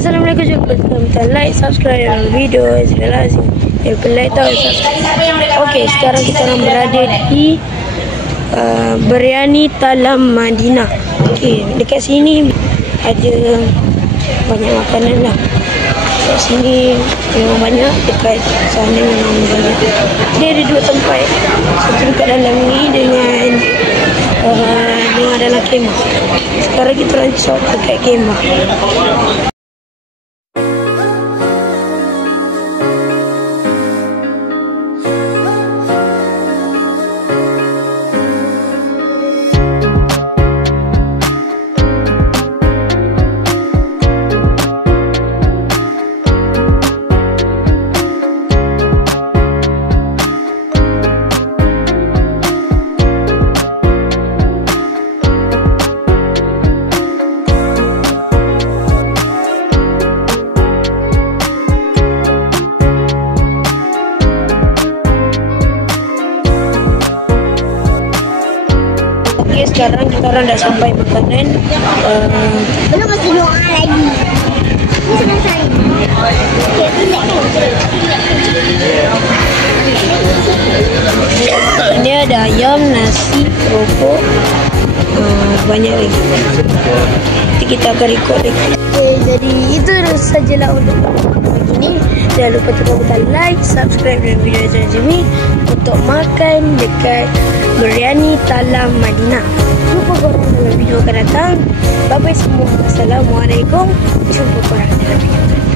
assalamualaikum, jangan lupa like, subscribe dalam video. Like tahu subscribe. Okey, sekarang kita orang berada di Biryani Talam Madinah. Okey, dekat sini ada banyak makanan lah. Dekat sini memang banyak, dekat sana memang banyak. Dia ada dua tempat, satu dekat dalam ni dengan dalam kemah. Sekarang kita orang shop dekat kemah. Sekarang kita orang dah sampai makanan. Belum masih doa lagi. Ini selesai. Ini ada ayam, nasi, keropok, banyak lagi. Nanti kita akan record lagi. Jadi itu sajalah untuk pagi ni. Jangan lupa tekan like, subscribe dan video Jimmy untuk makan dekat Biryani Talam Madinah. Jumpa korang dalam video akan datang. Bye bye semua. Assalamualaikum. Jumpa korang dalam video akan datang.